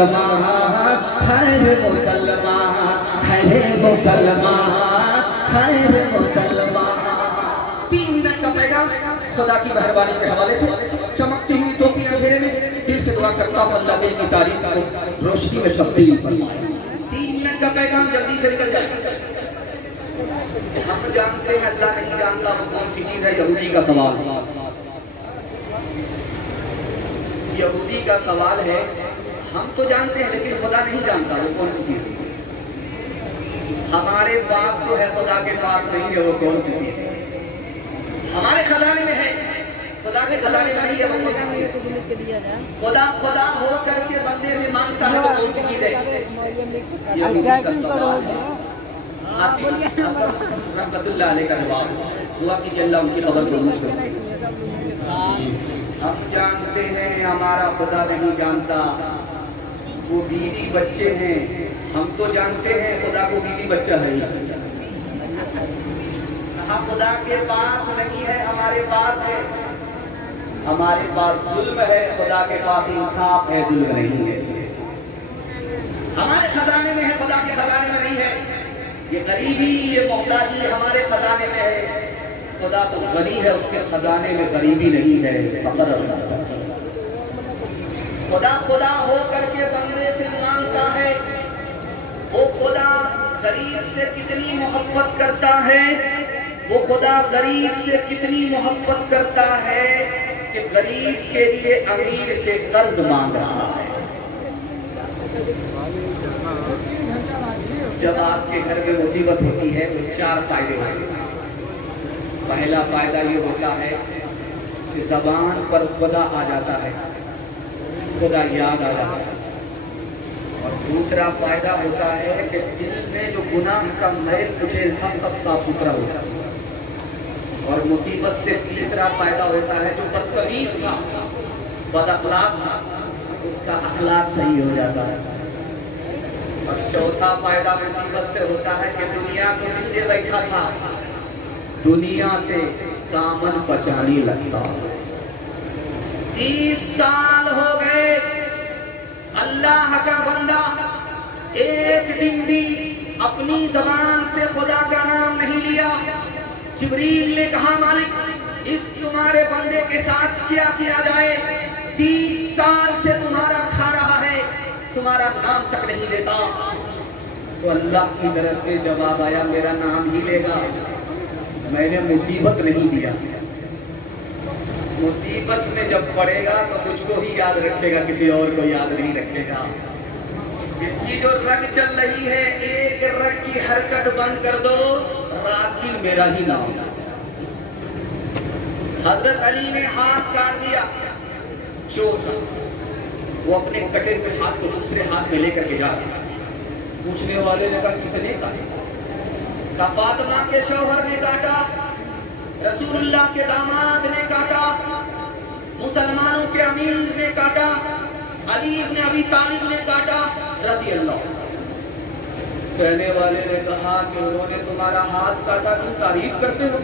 मुसलमान खैर मुसलमान, खैर मुसलमान, खैर मुसलमान। 3 मिनट का पैगाम खुदा की मेहरबानी के हवाले से चमकती हुई टोपी अंधेरे में दिल से दुआ करता हूँ अल्लाह दिल की तारीफ को रोशनी में तब्दील फरमाए। 3 मिनट का पैगाम जल्दी से निकल जाए। हम जानते हैं अल्लाह नहीं जानता वो कौन सी चीज है। यहूदी का सवाल, यहूदी का सवाल है। हम तो जानते हैं लेकिन खुदा नहीं जानता वो कौन सी चीज है। हमारे पास तो है, खुदा के पास नहीं है वो कौन सी चीज है। हमारे खजाने में है, खुदा के खजाने में नहीं है वो कौन सी चीज है। खुदा खुदा हो करके बंदे से मांगता है वो कौन सी चीज है। यहूदी का सवाल है। रहमतुल्लाह अलैह का जवाब हुआ कि जल्ला उनकी खबर को नूर से। हम जानते हैं हमारा खुदा नहीं जानता, वो बीवी बच्चे हैं। हम तो जानते हैं खुदा को बीवी बच्चा है। हाँ, खुदा के पास नहीं है, हमारे पास है। हमारे पास जुल्म है, खुदा के पास इंसाफ है, जुल्म नहीं है। हमारे खजाने में है, खुदा के खजाने में नहीं है। ये गरीबी, ये मोहताजी हमारे खजाने में है। खुदा तो गनी है, उसके खजाने में गरीबी नहीं है, फकर। खुदा खुदा हो करके बंदे से मांगता है। वो खुदा गरीब से कितनी मोहब्बत करता है। वो खुदा गरीब से कितनी मोहब्बत करता है कि गरीब के लिए अमीर से कर्ज मांग रहा है। जब आपके घर में मुसीबत होती है तो 4 फायदे होते हैं। पहला फायदा ये होता है कि ज़बान पर खुदा आ जाता है, खुदा याद आ जाता है। और दूसरा फायदा होता है कि दिल में जो गुनाह का मैल कुचेल था सब साफ सुथरा होता है। और मुसीबत से तीसरा फायदा होता है जो बदतमीज था, बदअखलाक था, उसका अखलाक सही हो जाता है। और चौथा फायदा मुसीबत से होता है कि दुनिया को दिल बैठा था, दुनिया से दामन बचाने लगता। 30 साल हो गए अल्लाह का बंदा एक दिन भी अपनी जबान से खुदा का नाम नहीं लिया। जिब्रील ने कहा मालिक इस तुम्हारे बंदे के साथ क्या किया जाए। 30 साल से तुम्हारा खा रहा है, तुम्हारा नाम तक नहीं लेता। तो अल्लाह की तरफ से जवाब आया मेरा नाम ही लेगा, मैंने मुसीबत नहीं दिया। मुसीबत में जब पड़ेगा तो मुझको ही याद रखेगा, किसी और को याद नहीं रखेगा। इसकी जो रग चल रही है, एक रग की हरकत बंद कर दो, राकिल मेरा ही नाम। हजरत अली ने हाथ काट दिया, चोट। वो अपने कटे हुए हाथ को दूसरे हाथ में लेकर के जा रहा। पूछने वाले ने कहा किसने काटा? फातिमा के शौहर ने काटा, रसूलुल्लाह के दामाद ने काटा, मुसलमानों के अमीर ने काटा, अली इब्न अबी तालिब ने काटा रज़ी अल्लाह। कहने वाले ने कहा कि उन्होंने तुम्हारा हाथ काटा, तुम तारीफ करते हो?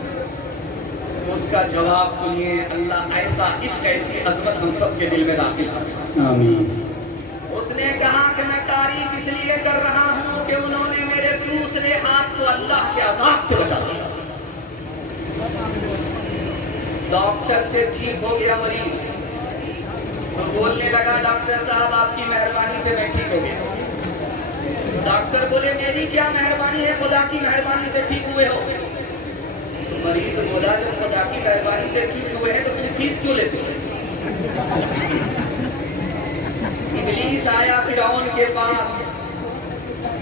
उसका जवाब सुनिए, अल्लाह ऐसा इश्क ऐसी अजमत हम सब के दिल में दाखिल कर। आमीन। उसने कहा कि मैं तारीफ इसलिए कर रहा हूं कि उन्होंने मेरे दूसरे हाथ को अल्लाह के अज़ाब से बचा दिया। डॉक्टर से ठीक हो गया मरीज, तो बोलने लगा डॉक्टर साहब आपकी मेहरबानी से मैं ठीक हो गया। डॉक्टर बोले मेरी क्या मेहरबानी है, खुदा की मेहरबानी से ठीक हुए हो। तो मरीज बोला जब खुदा की मेहरबानी से ठीक हुए हैं तो तुम फीस क्यों लेते हो? इब्लीस आया फिरौन के पास,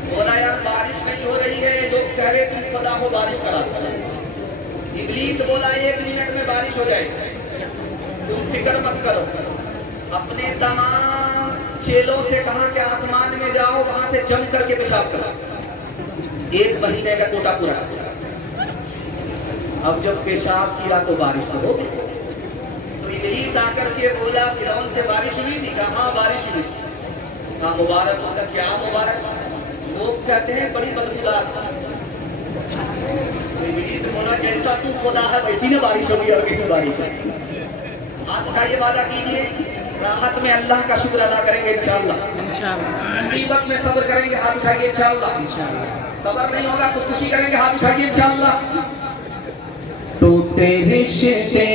बोला यार बारिश नहीं हो रही है, लोग कह रहे तुम खुदा हो बारिश करा। इब्लीस बोला 1 मिनट में बारिश हो जाएगी, तुम फिक्र मत करो। अपने तमाम चेलों से कहा कि आसमान में जाओ, वहां से जम करके पेशाब करो। 1 महीने का कोटा पूरा। अब जब पेशाब किया तो बारिश तो हो गई। तो इब्लीस आकर के बोला फिरौन से बारिश हुई थी? कहा हाँ बारिश हुई। कहा मुबारक होगा? क्या मुबारक? लोग कहते हैं बड़ी बदबूदार। तो इब्लीस बोला जैसा तू खुदा है वैसी ना बारिश होगी और किसी बारिश है। हाथ उठाइए वादा कीजिए। राहत में अल्लाह का शुक्र अदा करेंगे इंशाअल्लाह। मुसीबत में सब्र करेंगे, हाथ उठाइए इंशाअल्लाह। सब्र नहीं होगा खुदकुशी करेंगे, हाथ उठाइए इंशाअल्लाह। टूटे रिश्ते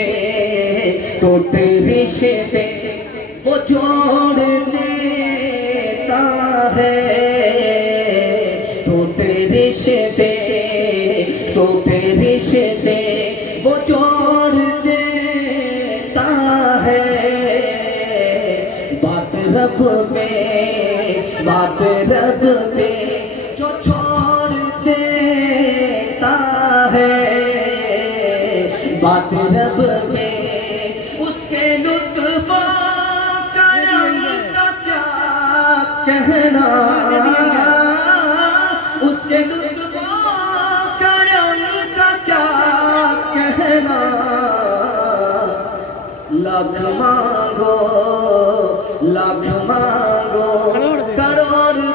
वो जोड़ देता है, टूटे रिश्ते वो जोड़ देता है। बात रब पे जो छोड़ देता है, बात रब पे उसके लुत्फ करम का क्या कहना, उसके लुत्फ करम का क्या कहना। लाख मांगो करोड़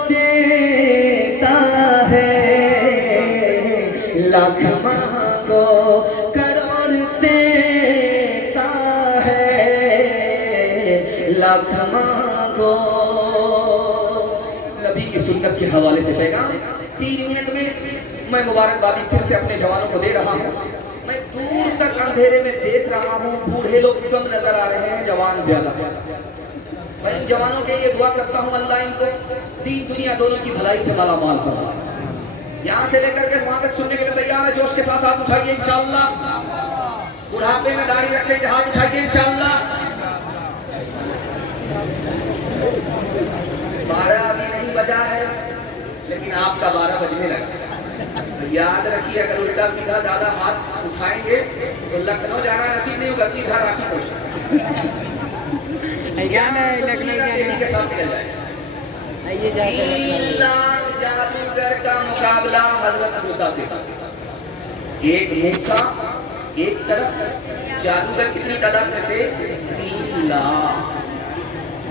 देता है, लाख मांगो करोड़ देता है, लाख मांगो। नबी की सुन्नत के हवाले से पैगाम 3 मिनट में मैं मुबारकबादी फिर से अपने जवानों को दे रहा हूँ। मैं दूर तक अंधेरे में देख रहा हूँ, बूढ़े लोग कम नजर आ रहे हैं, जवान ज्यादा। मैं इन जवानों के लिए दुआ करता हूँ अल्लाह इनको दीन दुनिया दोनों की भलाई से माला माल फरमाए। यहाँ से लेकर के वहां तक सुनने के लिए तैयार है, जोश के साथ हाथ उठाइए इंशाअल्लाह। बुढ़ापे में दाढ़ी रखेंगे, हाथ उठाइए इंशाअल्लाह। 12 अभी नहीं बजा है, लेकिन आपका 12 बजने लगा। तो याद रखिए, अगर उल्टा सीधा ज्यादा हाथ उठाएंगे तो लखनऊ जाना नसीब नहीं होगा, सीधा रांची पहुंचना के साथ निकल जाए। 3 लाख जादूगर का मुकाबला हजरत मूसा से था। एक मूसा एक तरफ, जादूगर कितनी तादाद में थे? 3 लाख।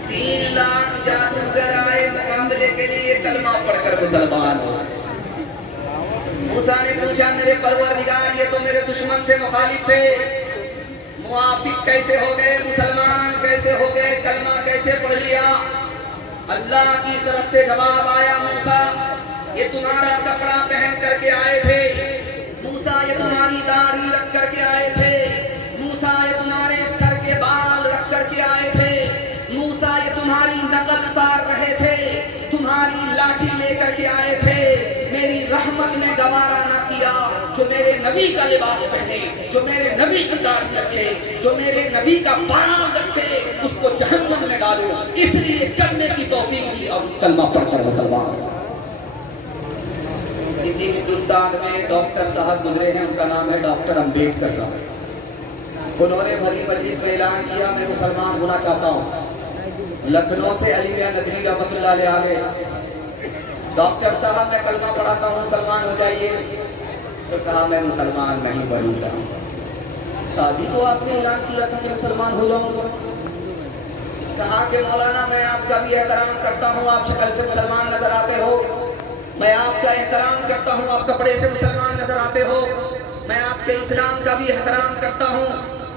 3 लाख जादूगर आए मुकाबले के लिए, कलमा पढ़कर मुसलमान हो। मूसा ने पूछा, मेरे परवरदिगार ये तो मेरे दुश्मन से मुखालिफ थे, मुआफिक कैसे हो गए, मुसलमान कैसे हो गए, कलमा कैसे पढ़ लिया? अल्लाह की तरफ से जवाब आया, मूसा ये तुम्हारा कपड़ा पहन करके आए थे, मूसा ये तुम्हारी दाढ़ी रख करके आए थे, मूसा ये तुम्हारे सर के बाल रख करके आए थे, मूसा ये तुम्हारी नकल उतार रहे थे, तुम्हारी लाठी लेकर के आए थे। मेरी रहमत ने गवारा ना किया, जो मेरे नबी का लिबास पहने, जो मेरे नबी की दाढ़ी रखे, जो मेरे नबी का बाल रखे, उसको जहन्नम में डालो, इसलिए करने की तौफीक दी। अब कलमा पढ़कर मुसलमान। इसी हिंदुस्तान में डॉक्टर साहब गुजरे हैं, उनका नाम है डॉक्टर अंबेडकर साहब। उन्होंने भली मजलिस में ऐलान किया, मैं मुसलमान होना चाहता हूँ। लखनऊ से अली मियां नदवी रहमतुल्लाह अलैह, डॉक्टर साहब मैं कलमा पढ़ाता हूँ, मुसलमान हो जाइए। तो कहा मैं मुसलमान नहीं बनूंगा। शादी को आपने ऐलान किया था कि मुसलमान हो जाऊंगा। कहा कि मौलाना मैं आपका भी एहतराम करता हूँ, आप शक्ल से मुसलमान नजर आते हो, मैं आपका एहतराम करता हूँ, आप कपड़े से मुसलमान नजर आते हो, मैं आपके इस्लाम का भी एहतराम करता हूँ,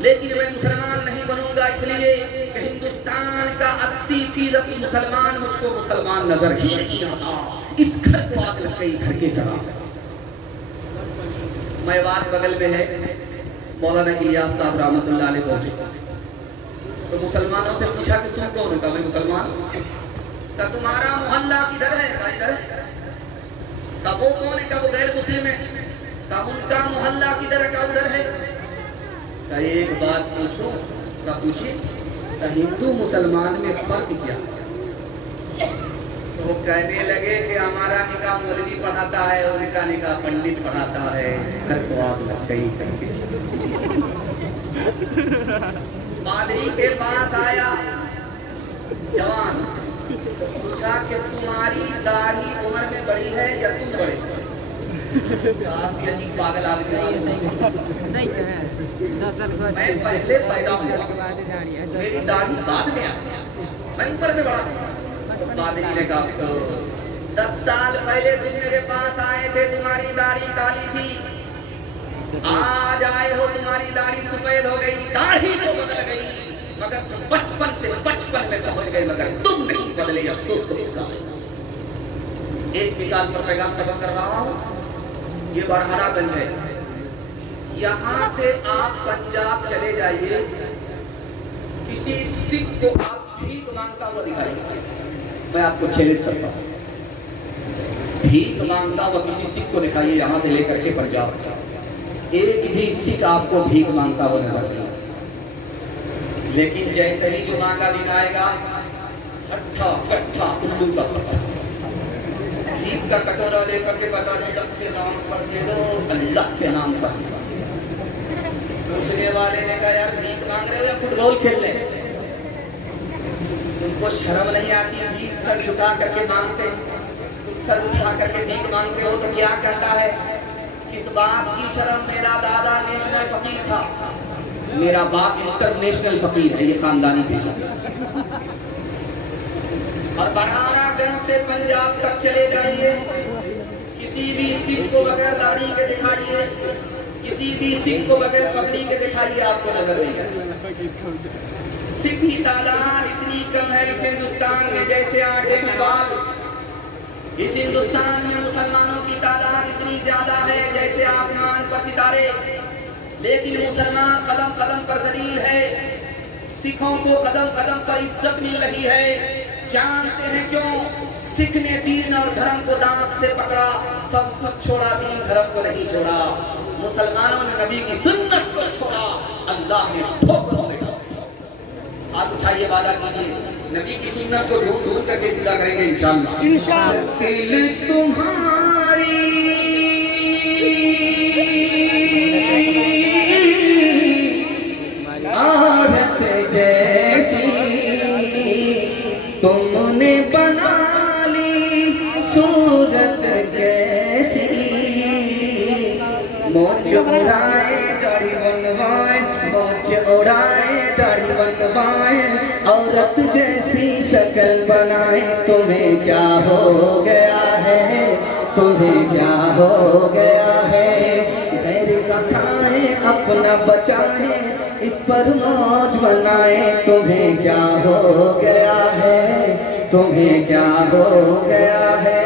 लेकिन मैं मुसलमान नहीं बनूंगा, इसलिए हिंदुस्तान का 80% मुसलमान मुझको मुसलमान नजर ही नहीं आता। इस घर को आग लग गई, घर के जवाब। मेवात बगल में है, मौलाना इलियास साहब रहमतुल्लाह अलैह पहुंचे तो मुसलमानों से पूछा कि तुम कौन हो? कहा मैं मुसलमान। का तुम्हारा मोहल्ला किधर है? कहा इधर है। का वो कौन है? का वो गैर मुस्लिम है। का उनका मोहल्ला किधर है? का उधर है। का एक बात पूछो? का पूछिए, हिंदू मुसलमान में फर्क क्या? वो कहने लगे कि हमारा निकाह मौलवी पढ़ाता है, उनका निकाह पंडित पढ़ाता है। घर को आग लग गई। पादरी के पास आया जवान, पूछा कि तुम्हारी दाढ़ी उम्र में बड़ी है या तुम बड़े? काफी अजीब पागल आदमी। मैं पहले पैदा हुआ, मेरी दाढ़ी बाद में आई, मैं उम्र में बड़ा। पादरी ने कहा अफसोस, 10 साल पहले तुम मेरे पास आए थे, तुम्हारी दाढ़ी काली थी, आज आए हो तुम्हारी दाढ़ी सफेद हो गई, दाढ़ी तो बदल गई, मगर बचपन से बचपन में पहुंच गए, मगर तुम नहीं बदले, अफसोस को इसका। एक मिसाल पर पैगाम खत्म कर रहा हूं। ये बड़हरागंज है, यहां से आप पंजाब चले जाइए, किसी सिख को आप भीख मांगता हुआ दिखाएंगे, मैं आपको चैलेंज करता हूं, भीख मांगता हुआ किसी सिख को दिखाइए यहां से लेकर के पंजाब, एक भी सिख आपको भीख मांगता हुआ नजर नहीं। लेकिन जैसे ही जो मांगा दिखाएगा, हट्ठा कट्ठा उल्लू का पट्टा, भीख का कटोरा लेकर के बता, अल्लाह के नाम पर दे दो, अल्लाह के नाम पर। पूछने वाले ने कहा, यार भीख मांग रहे हो या फुटबॉल खेल रहे? तुमको शर्म नहीं आती? भीख सर झुका करके मांगते, सर उठा करके भीख मांगते हो तो क्या कहता है? किस बात की शर्म? मेरा दादा नेशनल फकीर था, मेरा बाप इंटरनेशनल फकीर है, ये खानदानी पेशा। और बड़हरागंज से पंजाब तक चले जाइए, किसी भी सिख को बगैर दाढ़ी के दिखाइए, किसी भी सिख को बगैर पगड़ी के दिखाइए, आपको नजर नहीं आएगा। सिख की तादाद इतनी कम है इस हिंदुस्तान में जैसे आटे में बाल। इस हिंदुस्तान में मुसलमानों की तादाद इतनी ज्यादा है जैसे आसमान पर सितारे, लेकिन मुसलमान कदम कदम पर जलील है। सिखों को कदम कदम पर इज्जत मिल रही है। जानते हैं क्यों? सिख ने दीन और धर्म को दांत से पकड़ा, सब कुछ छोड़ा, दीन धर्म को नहीं छोड़ा। मुसलमानों ने नबी की सुन्नत को छोड़ा, अल्लाह ने ठोकरों में डाला। हाथ उठाइए, वादा कीजिए, नबी की सुन्नत को ढूंढ ढूंढ करके जिंदा करेंगे इंशाअल्लाह। दिल तुम्हारी आदत जैसी तुमने बना ली, सूरत कैसी, मोच उड़ाए दाढ़ी बनवाए, मोच उड़ाए दाढ़ी बनवाए, औरत जैसी शक्ल बनाए। तुम्हें क्या हो गया है? तुम्हें क्या हो गया है? गैर का खाए अपना बचाए, इस पर मौज बनाए। तुम्हें क्या हो गया है? तुम्हें क्या हो गया है?